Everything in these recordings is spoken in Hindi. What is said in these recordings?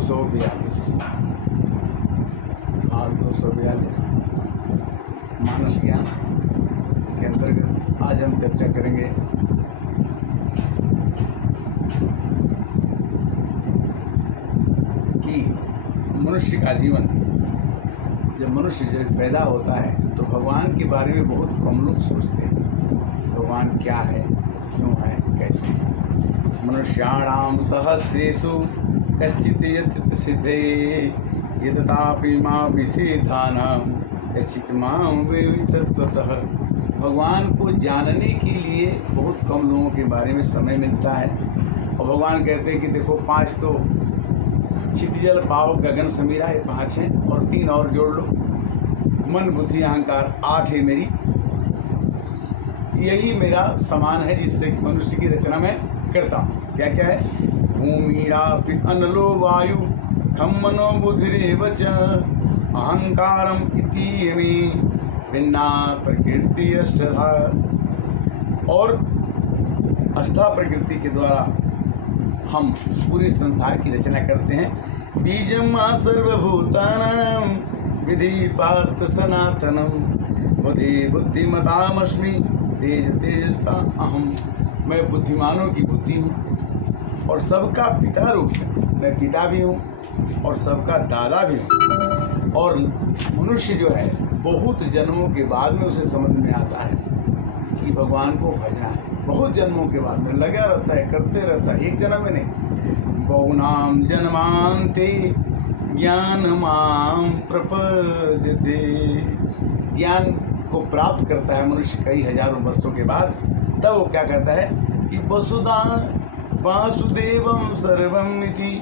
242 भाग 242 मानस ज्ञान के अंतर्गत आज हम चर्चा करेंगे कि मनुष्य का जीवन, जब मनुष्य जब पैदा होता है तो भगवान के बारे में बहुत कम लोग सोचते हैं। भगवान क्या है, क्यों है, कैसे। मनुष्याणां सहस्रेषु कश्चित् यत् सिद्धे यततापि मां विसिद्धानां कश्चित् मां वेत्ति तत्त्वतः। भगवान को जानने के लिए बहुत कम लोगों के बारे में समय मिलता है। और भगवान कहते हैं कि देखो 5 तो क्षितिजल पाव गगन समीरा, ये 5 हैं, और 3 और जोड़ लो, मन बुद्धि अहंकार, 8 है मेरी। यही मेरा समान है जिससे मनुष्य की रचना मैं करता हूँ। क्या क्या है? भूमिरापि अनलो वायु खम मनो बुद्धिरेव च अहंकारम इति मे भिन्ना प्रकृति अष्टधा। और अष्टा प्रकृति के द्वारा हम पूरे संसार की रचना करते हैं। बीजम सर्वभूतानां विधि पार्थ सनातनम बुद्धि बुद्धिमतामस्मि तेज तेजता अहम। मैं बुद्धिमानों की बुद्धि हूँ और सबका पिता रूप हूँ। मैं पिता भी हूँ और सबका दादा भी हूँ। और मनुष्य जो है बहुत जन्मों के बाद में उसे समझ में आता है कि भगवान को भजना है। बहुत जन्मों के बाद में लगा रहता है, करते रहता है, एक जन्म में नहीं। बहुनाम जन्मांते ज्ञान माम प्रपद्यते। ज्ञान को प्राप्त करता है मनुष्य कई हजारों वर्षों के बाद। तब वो क्या कहता है कि वसुधा वासुदेवम सर्वम इति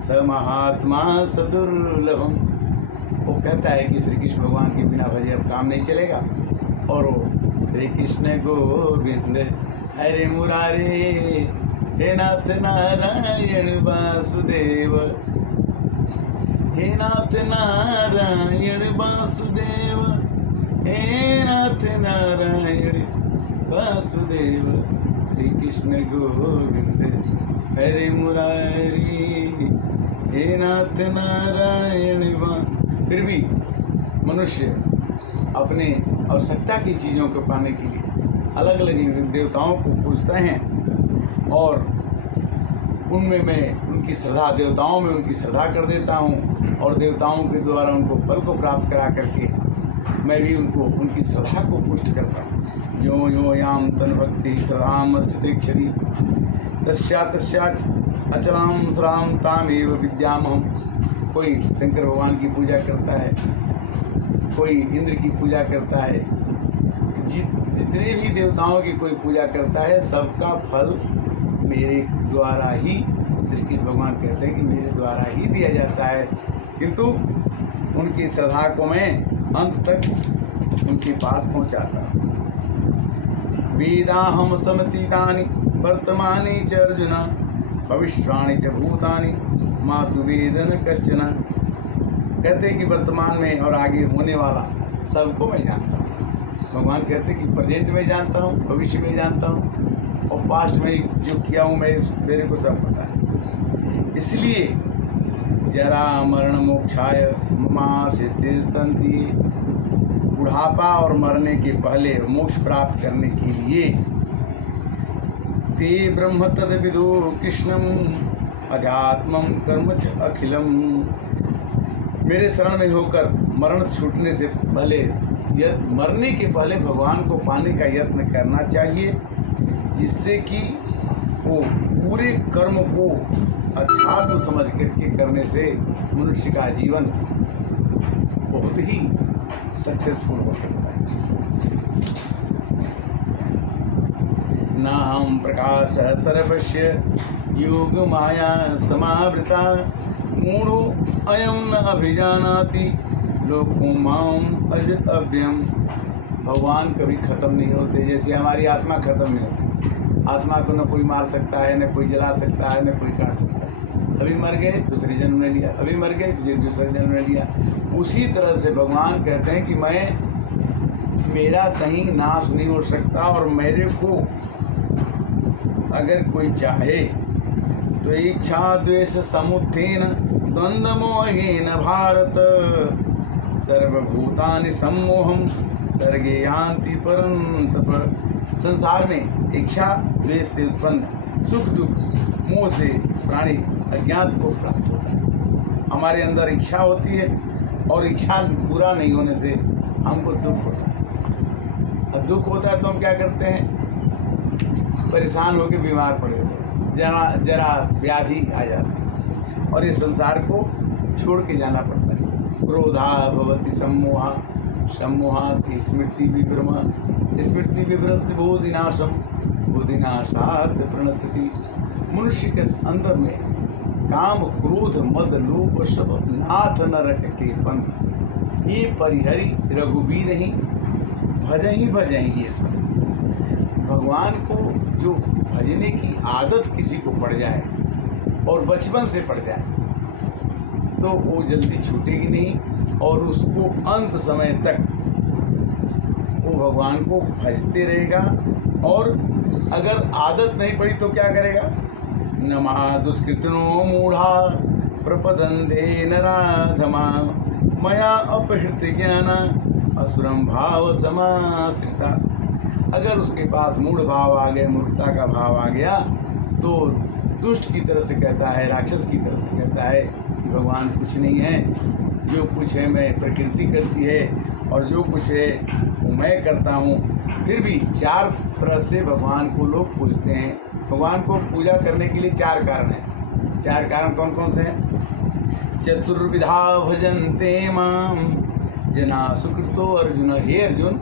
स महात्मा सदुर्लभम। वो कहता है कि श्री कृष्ण भगवान के बिना भजे अब काम नहीं चलेगा। और वो श्री कृष्ण गोविंद हरे मुरारे हे नाथ नारायण वासुदेव, हे नाथ नारायण वासुदेव, हे नाथ नारायण वासुदेव, श्री कृष्ण गोविंद हरे मुरारी हे नाथ नारायण वा। फिर भी मनुष्य अपने आवश्यकता की चीज़ों को पाने के लिए अलग अलग देवताओं को पूजते हैं और उनमें मैं उनकी श्रद्धा, देवताओं में उनकी श्रद्धा कर देता हूँ और देवताओं के द्वारा उनको फल को प्राप्त करा करके मैं भी उनको उनकी श्रद्धा को पुष्ट करता हूँ। यो यो याम तन भक्ति श्रद्धाम अर्चितेक्षति तस्यात् अचलाम श्राम तामेव विद्यामहम। कोई शंकर भगवान की पूजा करता है, कोई इंद्र की पूजा करता है, जितने भी देवताओं की कोई पूजा करता है सबका फल मेरे द्वारा ही, श्री कृष्ण भगवान कहते हैं कि मेरे द्वारा ही दिया जाता है। किंतु उनकी श्रद्धा को मैं अंत तक उनके पास पहुंचाता हूँ। वेदाहम समतीतानि वर्तमानि च अर्जुन भविष्याणि च भूतानि मातु वेद न कश्चन। कहते हैं कि वर्तमान में और आगे होने वाला सबको मैं जानता हूँ। भगवान कहते हैं कि प्रेजेंट में जानता हूँ, भविष्य में जानता हूँ और पास्ट में जो किया हूँ मैं, मेरे को सब पता है। इसलिए जरा मरण मोक्षाय ममाश्रितंति, बुढ़ापा और मरने के पहले मोक्ष प्राप्त करने के लिए ते ब्रह्म तद विदु कृष्णम अध्यात्मम कर्म च अखिलम। मेरे शरण में होकर मरण छूटने से पहले, मरने के पहले भगवान को पाने का यत्न करना चाहिए, जिससे कि वो पूरे कर्म को अध्यात्म समझ करके करने से मनुष्य का जीवन बहुत ही सक्सेसफुल हो सकता है। न हम प्रकाश सर्वस्य योग माया समावृता मूढ़ो अयम न अभिजानाति लोको माम अज अव्ययम। भगवान कभी खत्म नहीं होते, जैसे हमारी आत्मा खत्म नहीं होती। आत्मा को न कोई मार सकता है, न कोई जला सकता है, न कोई काट सकता है। अभी मर गए दूसरे जन्म ने लिया, अभी मर गए फिर दूसरे जन्म ने लिया। उसी तरह से भगवान कहते हैं कि मेरा कहीं नाश नहीं हो सकता, और मेरे को अगर कोई चाहे तो इच्छा द्वेष समुत्थेन द्वंद्वमोहेन भारत सर्वभूतानि सम्मोहम सर्गे यान्ति परन्तप। संसार में इच्छा द्वेष से उत्पन्न सुख दुख मोह से प्राणी अज्ञात को प्राप्त होता है। हमारे अंदर इच्छा होती है और इच्छा पूरा नहीं होने से हमको दुख होता है। अब दुख होता है तो हम क्या करते हैं? परेशान होकर बीमार पड़े होते हैं, जरा व्याधि आ जाती है और इस संसार को छोड़ के जाना पड़ता है। क्रोधा भवति सम्मोहा सम्मोहात् स्मृति विभ्रम स्मृति विभ्रस्त बोधिनाशम बोधिनाशात् प्रणश्यति। मनुष्य के अंदर में काम क्रोध मद लोभ सब नाथ नरक के पंथ ये परिहरि रघुबीर ही भजही ये सब। भगवान को जो भजने की आदत किसी को पड़ जाए और बचपन से पड़ जाए तो वो जल्दी छूटेगी नहीं और उसको अंत समय तक वो भगवान को भजते रहेगा। और अगर आदत नहीं पड़ी तो क्या करेगा? नमा दुष्कृतनो मूढ़ा प्रपदन्ते नराधमा मया अपहृत ज्ञान असुरम भाव समाश्रिता। अगर उसके पास मूढ़ भाव आ गए, मूर्खता का भाव आ गया तो दुष्ट की तरह से कहता है, राक्षस की तरह से कहता है कि भगवान कुछ नहीं है, जो कुछ है मैं प्रकृति करती है और जो कुछ है वो मैं करता हूँ। फिर भी चार तरह से भगवान को लोग पूजते हैं। भगवान को पूजा करने के लिए चार कारण हैं। चार कारण कौन कौन से हैं? चतुर्विधा भजन्ते माम जना सुकृतो अर्जुन। हे अर्जुन,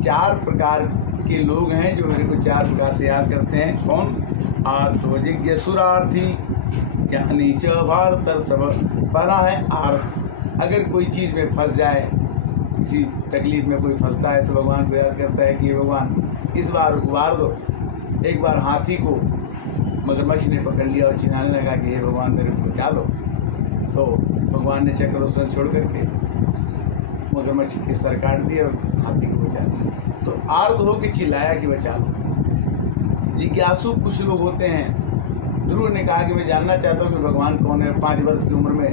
चार प्रकार के लोग हैं जो मेरे को चार प्रकार से याद करते हैं। कौन? आर्तो जिज्ञासुरार्थी ज्ञानी च भारत सब। पहला है आर्त। अगर कोई चीज़ में फंस जाए, किसी तकलीफ में कोई फंसता है तो भगवान को याद करता है कि हे भगवान इस बार उबार दो। एक बार हाथी को मगरमच्छ ने पकड़ लिया और चिल्लाने लगा कि हे भगवान मेरे को बचा लो, तो भगवान ने चक्रोसन छोड़ करके मगरमच्छ के सर काट दिया और हाथी को बचा दिया। तो आर्त हो के चिल्लाया कि बचा लो। जिज्ञासु कुछ लोग होते हैं। ध्रुव ने कहा कि मैं जानना चाहता हूँ कि भगवान कौन है। 5 वर्ष की उम्र में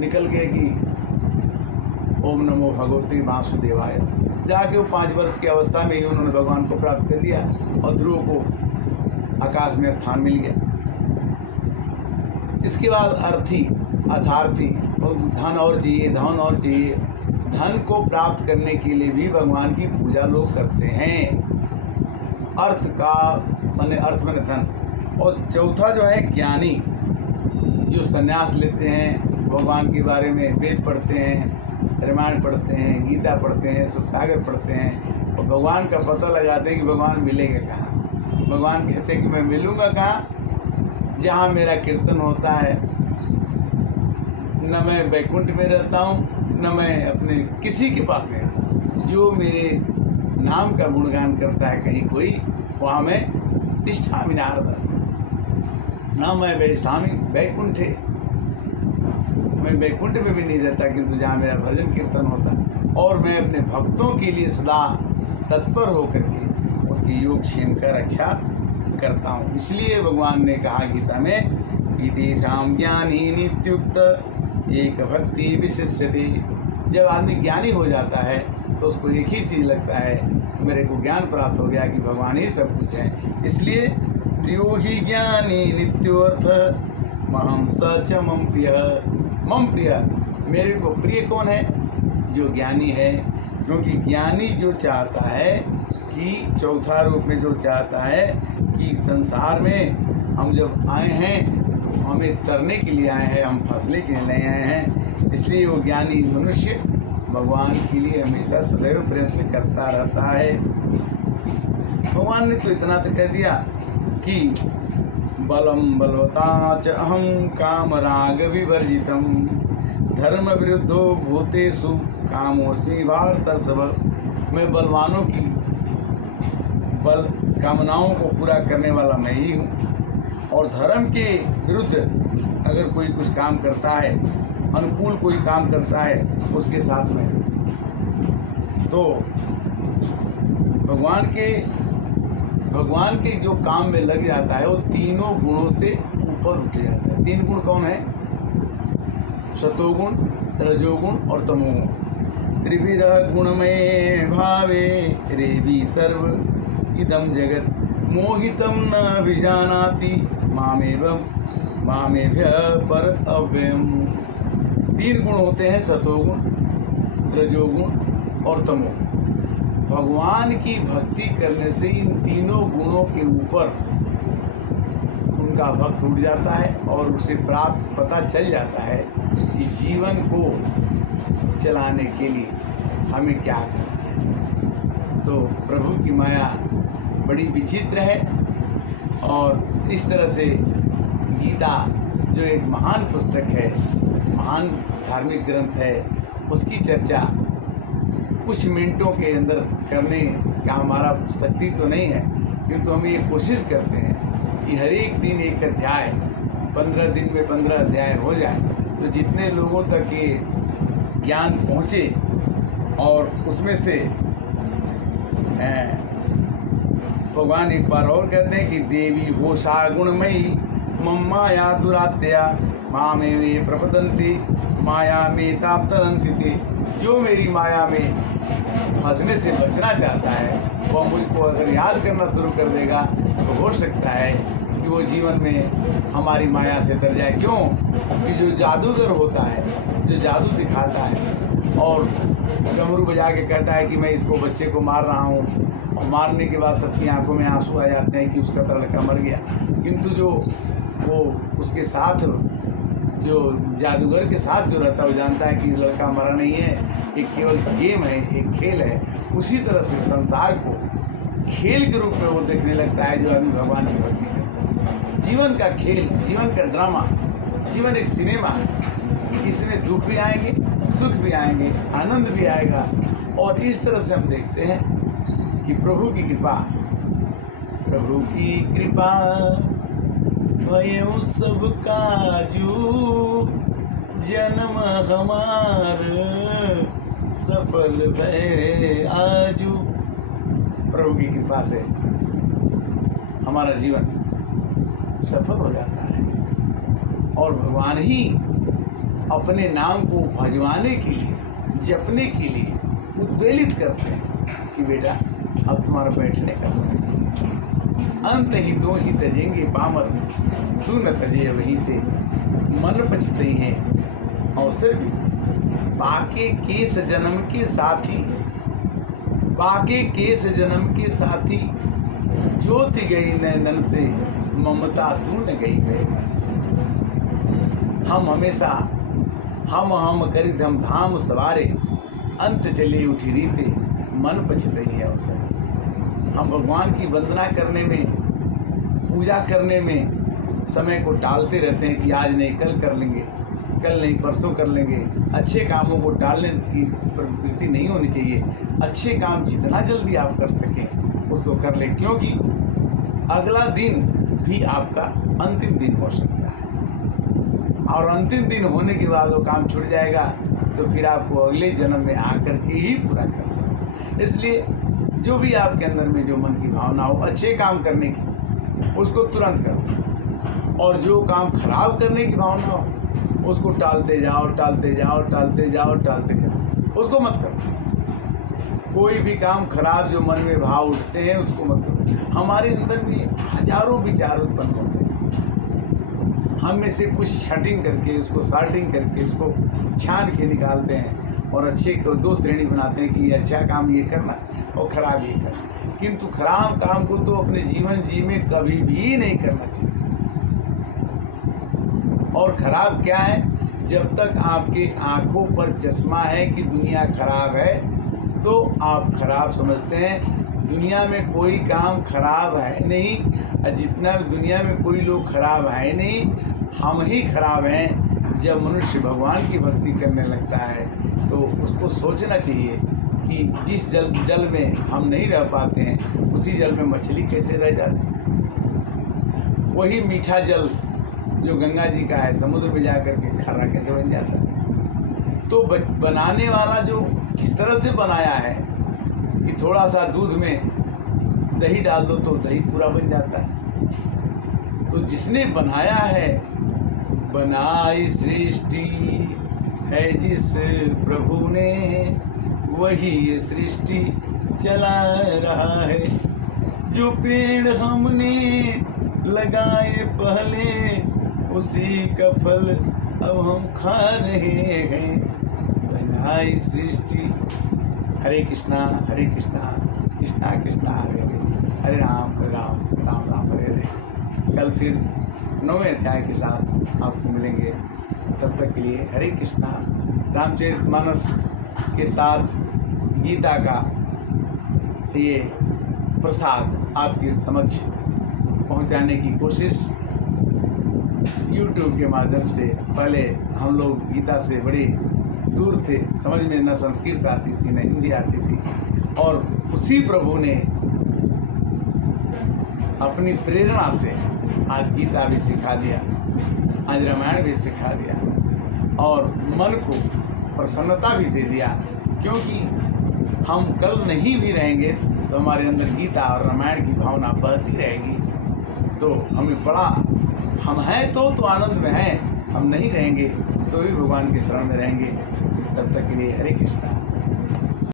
निकल गए कि ओम नमो भगवते वासुदेवाय। जाके वो 5 वर्ष की अवस्था में ही उन्होंने भगवान को प्राप्त कर लिया और ध्रुव को आकाश में स्थान मिल गया। इसके बाद अर्थी अर्थार्थी, धन और चाहिए, धन और चाहिए। धन को प्राप्त करने के लिए भी भगवान की पूजा लोग करते हैं। अर्थ का माने अर्थ माने धन। और चौथा जो है ज्ञानी, जो संन्यास लेते हैं, भगवान के बारे में वेद पढ़ते हैं, रामायण पढ़ते हैं, गीता पढ़ते हैं, सुख सागर पढ़ते हैं और भगवान का पता लगाते हैं कि भगवान मिलेगा कहाँ। भगवान कहते हैं कि मैं मिलूँगा कहाँ? जहाँ मेरा कीर्तन होता है। न मैं बैकुंठ में रहता हूँ, न मैं अपने किसी के पास नहीं रहता। जो मेरे नाम का गुणगान करता है कहीं कोई, वहाँ मैं तिष्ठामि नारद। न मैं वैष्ठामि बैकुंठे, मैं बैकुंठ में भी नहीं रहता, किंतु जहाँ मेरा भजन कीर्तन होता है और मैं अपने भक्तों के लिए सदा तत्पर होकर के उसकी योगक्षेम का रक्षा करता हूँ। इसलिए भगवान ने कहा गीता में कि तेषां ज्ञानी नित्युक्त एक भक्ति विशिष्यते। जब आदमी ज्ञानी हो जाता है तो उसको एक ही चीज़ लगता है, मेरे को ज्ञान प्राप्त हो गया कि भगवान ही सब कुछ है। इसलिए प्रियो ही ज्ञानी नित्योर्थ महम सच मम प्रिय। मम प्रिय, मेरे को प्रिय कौन है? जो ज्ञानी है। क्योंकि ज्ञानी जो चाहता है कि चौथा रूप में जो चाहता है कि संसार में हम जब आए हैं तो हमें तरने के लिए आए हैं, हम फंसने के लिए आए हैं। इसलिए वो ज्ञानी मनुष्य भगवान के लिए हमेशा सदैव प्रयत्न करता रहता है। भगवान ने तो इतना तो कह दिया कि बलम बलवता च अहम काम राग विवर्जितम धर्म विरुद्धो भूतेषु कामोस्मि भारतर्षभ। मैं बलवानों की बल कामनाओं को पूरा करने वाला मैं ही हूँ और धर्म के विरुद्ध अगर कोई कुछ काम करता है, अनुकूल कोई काम करता है, उसके साथ में तो भगवान के भगवान के जो काम में लग जाता है वो तीनों गुणों से ऊपर उठ जाता है। 3 गुण कौन है? सतोगुण, रजोगुण और तमोगुण। त्रिविध गुणमय भावे रेवी सर्व इदम जगत मोहितम न विजानाति मामेभ्य पर अव्ययम। 3 गुण होते हैं, सतोगुण, रजोगुण और तमोगुण। भगवान की भक्ति करने से इन तीनों गुणों के ऊपर उनका भक्त उठ जाता है और उसे प्राप्त पता चल जाता है कि जीवन को चलाने के लिए हमें क्या करना है। तो प्रभु की माया बड़ी विचित्र है और इस तरह से गीता जो एक महान पुस्तक है, महान धार्मिक ग्रंथ है, उसकी चर्चा कुछ मिनटों के अंदर करने का हमारा शक्ति तो नहीं है, किंतु हम ये कोशिश करते हैं कि हर एक दिन एक अध्याय, 15 दिन में 15 अध्याय हो जाए, तो जितने लोगों तक ये ज्ञान पहुँचे और उसमें से भगवान एक बार और कहते हैं कि देवी होशा गुणमयी मम माया दुरात्या मामे वे प्रपतंती माया में ताप तरंती थी। जो मेरी माया में फंसने से बचना चाहता है वह मुझको अगर याद करना शुरू कर देगा तो हो सकता है कि वो जीवन में हमारी माया से तर जाए। क्यों? कि जो जादूगर होता है, जो जादू दिखाता है और डमरू बजा के कहता है कि मैं इसको बच्चे को मार रहा हूँ, और मारने के बाद सबकी आंखों में आंसू आ जाते हैं कि उसका लड़का मर गया, किंतु जो वो उसके साथ जो जादूगर के साथ जो रहता है वो जानता है कि लड़का मरा नहीं है, एक केवल गेम है, एक खेल है। उसी तरह से संसार को खेल के रूप में वो देखने लगता है जो आदमी भगवान की भक्ति करता है। जीवन का खेल, जीवन का ड्रामा, जीवन एक सिनेमा है। इसमें दुख भी आएंगे, सुख भी आएंगे, आनंद भी आएगा। और इस तरह से हम देखते हैं कि प्रभु की कृपा भयो सब काजू जन्म हमार सफल भय आजू। प्रभु की कृपा से हमारा जीवन सफल हो जाता है और भगवान ही अपने नाम को भजवाने के लिए, जपने के लिए उद्वेलित करते हैं कि बेटा अब तुम्हारा बैठने का समय नहीं है। अंत ही तो ही तजेंगे पामर, तू न तजे वही ते मन पछते हैं अवसर भी। बाके केस जन्म के साथी, बाके केस जन्म के साथी, ज्योति गई नैनन से ममता तू न गई मेरे मन से। हम हमेशा हम करी धम धाम सवारे, अंत चले उठी रीते मन पछते ही अवसर। हम भगवान की वंदना करने में, पूजा करने में समय को टालते रहते हैं कि आज नहीं कल कर लेंगे, कल नहीं परसों कर लेंगे। अच्छे कामों को टालने की प्रवृत्ति नहीं होनी चाहिए। अच्छे काम जितना जल्दी आप कर सकें उसको कर लें, क्योंकि अगला दिन भी आपका अंतिम दिन हो सकता है और अंतिम दिन होने के बाद वो काम छूट जाएगा तो फिर आपको अगले जन्म में आकर के ही पूरा करना होगा। इसलिए जो भी आपके अंदर में जो मन की भावना हो अच्छे काम करने की, उसको तुरंत करो, और जो काम खराब करने की भावना हो उसको टालते जाओ, टालते जाओ, टालते जाओ, टालते जाओ, उसको मत करो। कोई भी काम खराब जो मन में भाव उठते हैं उसको मत करो। हमारे अंदर में हजारों विचार उत्पन्न होते हैं, हम में से कुछ छटिंग करके उसको सॉर्टिंग करके उसको छान के निकालते हैं और अच्छे को दो श्रेणी बनाते हैं कि ये अच्छा काम ये करना और खराब ये करना। किंतु खराब काम को तो अपने जीवन में कभी भी नहीं करना चाहिए। और खराब क्या है? जब तक आपके आंखों पर चश्मा है कि दुनिया खराब है तो आप खराब समझते हैं। दुनिया में कोई काम खराब है नहीं, जितना दुनिया में कोई लोग खराब है नहीं, हम ही खराब हैं। जब मनुष्य भगवान की भक्ति करने लगता है तो उसको सोचना चाहिए कि जिस जल में हम नहीं रह पाते हैं उसी जल में मछली कैसे रह जाती है। वही मीठा जल जो गंगा जी का है समुद्र में जाकर के खारा कैसे बन जाता है। तो बनाने वाला जो किस तरह से बनाया है कि थोड़ा सा दूध में दही डाल दो तो दही पूरा बन जाता है। तो जिसने बनाया है, बनाई सृष्टि है जिस प्रभु ने, वही ये सृष्टि चला रहा है। जो पेड़ हमने लगाए पहले, उसी का फल अब हम खा रहे हैं। बनाई सृष्टि। हरे कृष्णा कृष्णा कृष्णा हरे हरे, हरे राम राम राम हरे हरे। कल फिर 9वें अध्याय के साथ आपको मिलेंगे। तब तक के लिए हरे कृष्णा। रामचरितमानस के साथ गीता का ये प्रसाद आपके समक्ष पहुंचाने की कोशिश YouTube के माध्यम से। पहले हम लोग गीता से बड़े दूर थे, समझ में न संस्कृत आती थी न हिंदी आती थी, और उसी प्रभु ने अपनी प्रेरणा से आज गीता भी सिखा दिया, आज रामायण भी सिखा दिया, और मन को प्रसन्नता भी दे दिया। क्योंकि हम कल नहीं भी रहेंगे तो हमारे अंदर गीता और रामायण की भावना बहती रहेगी। तो हमें बड़ा, हम हैं तो आनंद में हैं, हम नहीं रहेंगे तो भी भगवान के शरण में रहेंगे। तब तक के लिए हरे कृष्णा।